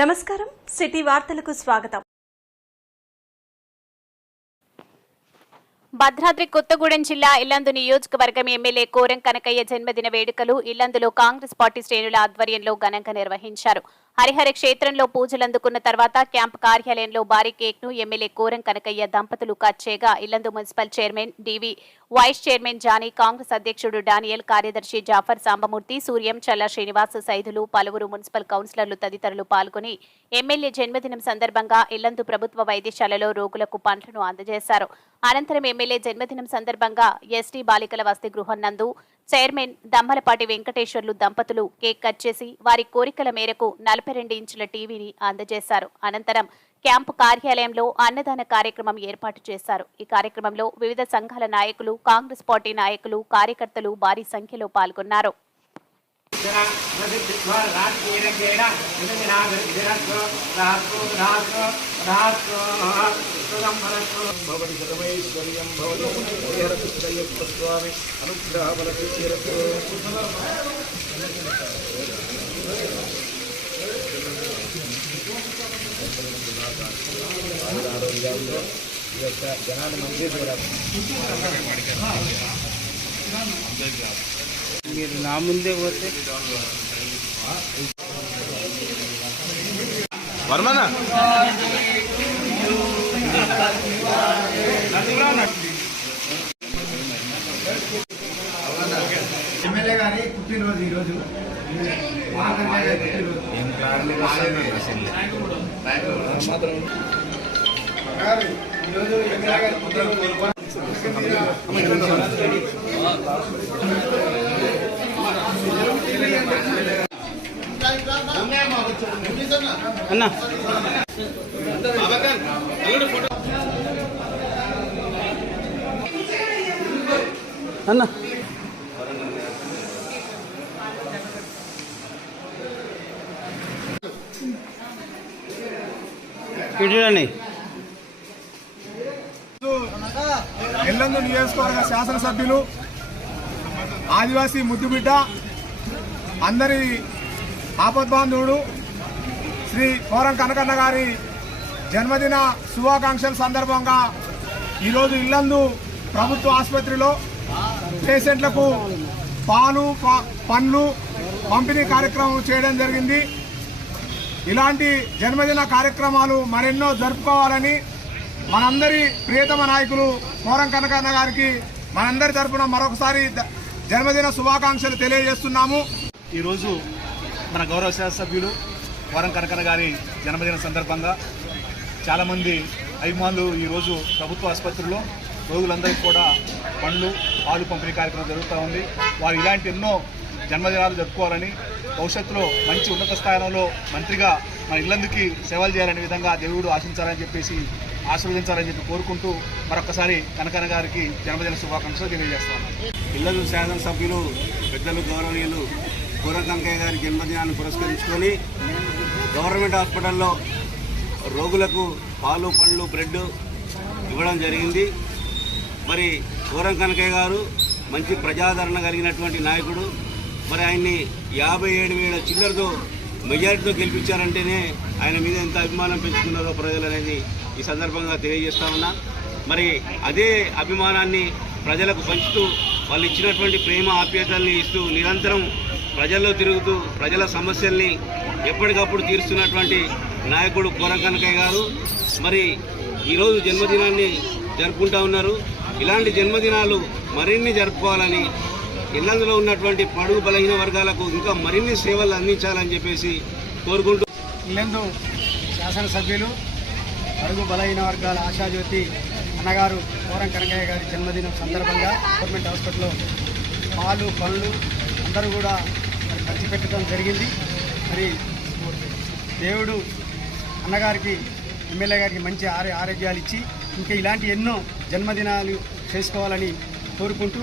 నమస్కారం. సిటీ వార్తలకు స్వాగతం. భద్రాద్రి కొత్తగూడెం జిల్లా ఇల్లందు నియోజకవర్గం ఎమ్మెల్యే కోరం కనకయ్య జన్మదిన వేడుకలు ఇల్లందులో కాంగ్రెస్ పార్టీ శ్రేణుల ఆధ్వర్యంలో ఘనంగా నిర్వహించారు. హరిహర క్షేత్రంలో పూజలు అందుకున్న తర్వాత క్యాంప్ కార్యాలయంలో భారీ కేక్ను ఎమ్మెల్యే కోరం కనకయ్య దంపతులు కట్ చేయగా Yellandu municipal chairman DV vice chairman Johnny Congress అధ్యక్షుడు డానియల్ కార్యదర్శి జాఫర్ సాంబమూర్తి సూర్యం చల్ల శ్రీనివాస్ సైదులు పలువురు మున్సిపల్ కౌన్సిలర్లు తదితరులు పాల్గొని ఎమ్మెల్యే జన్మదినం సందర్భంగా ఇల్లందు ప్రభుత్వ వైద్యశాలలో రోగులకు పండ్లను అందజేశారు. అనంతరం ఎమ్మెల్యే జన్మదినం సందర్భంగా ఎస్టీ బాలికల వసతి గృహం నందు చైర్మన్ దమ్మలపాటి వెంకటేశ్వర్లు దంపతులు కేక్ కట్ చేసి వారి కోరికల మేరకు నలభై రెండు ఇంచుల టీవీని అందజేశారు. అనంతరం క్యాంపు కార్యాలయంలో అన్నదాన కార్యక్రమం ఏర్పాటు చేశారు. ఈ కార్యక్రమంలో వివిధ సంఘాల నాయకులు కాంగ్రెస్ పార్టీ నాయకులు కార్యకర్తలు భారీ సంఖ్యలో పాల్గొన్నారు. భవతి శతమైశ్వర్యం భవతి హరిహరస్వామి అనుగ్రహబలకి చేరతు ఈ యొక్క జనాలు మంచి మీరు నా ముందే పోతే? వర్మనా? ఎమ్మెల్యే గారి పుట్టినరోజు ఈరోజు. ఈరోజు ఎమ్మెల్యే గారి పుట్టినరోజు. అన్న. అన్న. చూడండి. ఎల్లందు నియోజకవర్గ శాసనసభ్యులు ఆదివాసీ ముద్దుబిడ్డ అందరి ఆపద్బాంధవుడు శ్రీ కోరం కనకన్న గారి జన్మదిన శుభాకాంక్షల సందర్భంగా ఈరోజు ఇల్లందు ప్రభుత్వ ఆసుపత్రిలో పేషెంట్లకు పాలు ప- పండ్లు పంపిణీ కార్యక్రమం చేయడం జరిగింది. ఇలాంటి జన్మదిన కార్యక్రమాలు మరెన్నో జరుపుకోవాలని మనందరి ప్రియతమ నాయకులు కోరం కనకన్న గారికి మనందరి తరఫున మరొకసారి జన్మదిన శుభాకాంక్షలు తెలియజేస్తున్నాము. ఈరోజు మన గౌరవ సభ్యులు వరం కనకన గారి జన్మదిన సందర్భంగా చాలామంది అభిమానులు ఈరోజు ప్రభుత్వ ఆసుపత్రిలో రోగులందరికీ కూడా పండ్లు పాలు పంపిణీ కార్యక్రమం జరుగుతూ ఉంది. వారు ఇలాంటి ఎన్నో జన్మదినాలు జరుపుకోవాలని భవిష్యత్తులో మంచి ఉన్నత స్థానంలో మంత్రిగా మన ఇల్లందుకి సేవలు చేయాలనే విధంగా దేవుడు ఆశించాలని చెప్పేసి ఆశీర్వదించాలని చెప్పి కోరుకుంటూ మరొకసారి కనకన గారికి జన్మదిన శుభాకాంక్షలు తెలియజేస్తాను ఇళ్ళలు శాసనసభ్యులు పెద్దలు గౌరవనీయులు పూరం కంకయ్య గారి జన్మదినాన్ని పురస్కరించుకొని గవర్నమెంట్ హాస్పిటల్లో రోగులకు పాలు పండ్లు బ్రెడ్ ఇవ్వడం జరిగింది. మరి పూరం కనకయ్య గారు మంచి ప్రజాదరణ కలిగినటువంటి నాయకుడు. మరి ఆయన్ని యాభై ఏడు వేల చిల్లరతో మెజారిటీతో గెలిపించారంటేనే ఆయన మీద ఎంత అభిమానం పెంచుకున్నారో ప్రజలు అనేది ఈ సందర్భంగా తెలియజేస్తా ఉన్నా. మరి అదే అభిమానాన్ని ప్రజలకు పంచుతూ వాళ్ళు ఇచ్చినటువంటి ప్రేమ ఆప్యాయతల్ని ఇస్తూ నిరంతరం ప్రజల్లో తిరుగుతూ ప్రజల సమస్యల్ని ఎప్పటికప్పుడు తీరుస్తున్నటువంటి నాయకుడు కోరకనకయ్య గారు. మరి ఈరోజు జన్మదినాన్ని జరుపుకుంటా ఉన్నారు. ఇలాంటి జన్మదినాలు మరిన్ని జరుపుకోవాలని ఇళ్ళందులో ఉన్నటువంటి పడుగు బలహీన వర్గాలకు ఇంకా మరిన్ని సేవలు అందించాలని చెప్పేసి కోరుకుంటూ ఇల్లందు శాసనసభ్యులు పడుగు బలహీన వర్గాల ఆశాజ్యోతి అన్నగారు కోరం కనకయ్య గారి జన్మదినం సందర్భంగా గవర్నమెంట్ హాస్పిటల్లో పాలు పనులు అందరూ కూడా ఖర్చు పెట్టడం జరిగింది. మరి దేవుడు అన్నగారికి ఎమ్మెల్యే గారికి మంచి ఆరో ఆరోగ్యాలు ఇచ్చి ఇంకా ఇలాంటి ఎన్నో జన్మదినాలు చేసుకోవాలని కోరుకుంటూ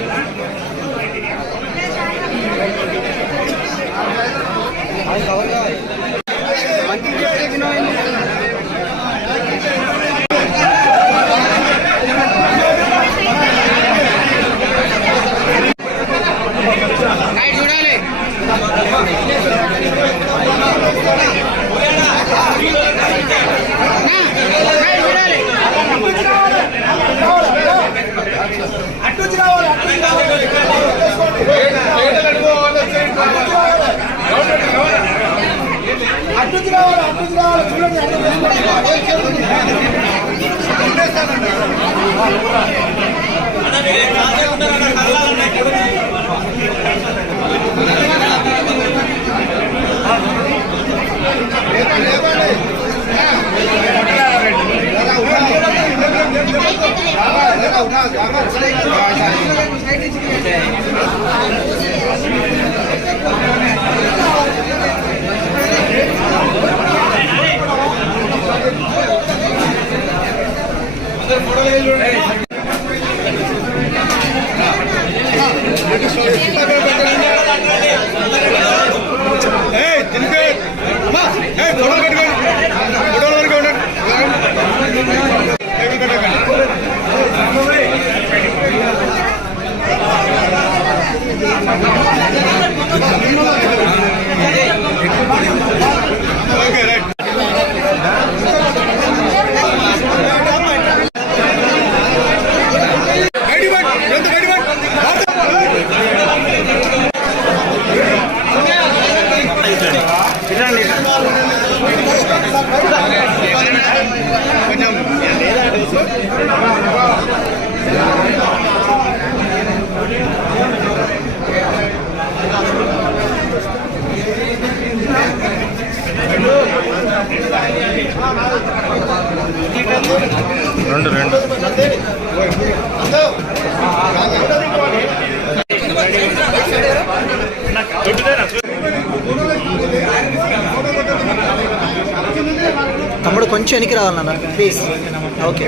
还搞外卖 Gracias. తమ్ముడు కొంచెం వెనక్కి రావాలన్నా ప్లీజ్ ఓకే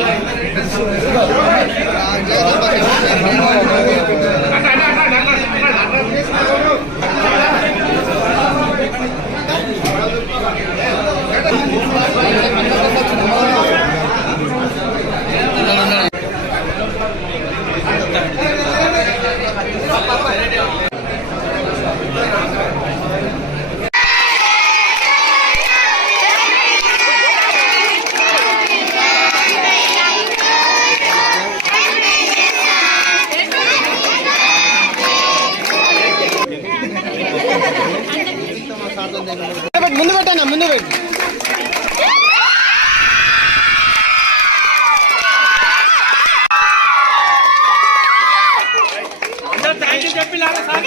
థ్యాంక్ యూ చెప్పి లాగా సార్?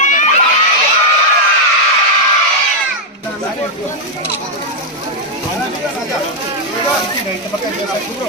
ఫోటో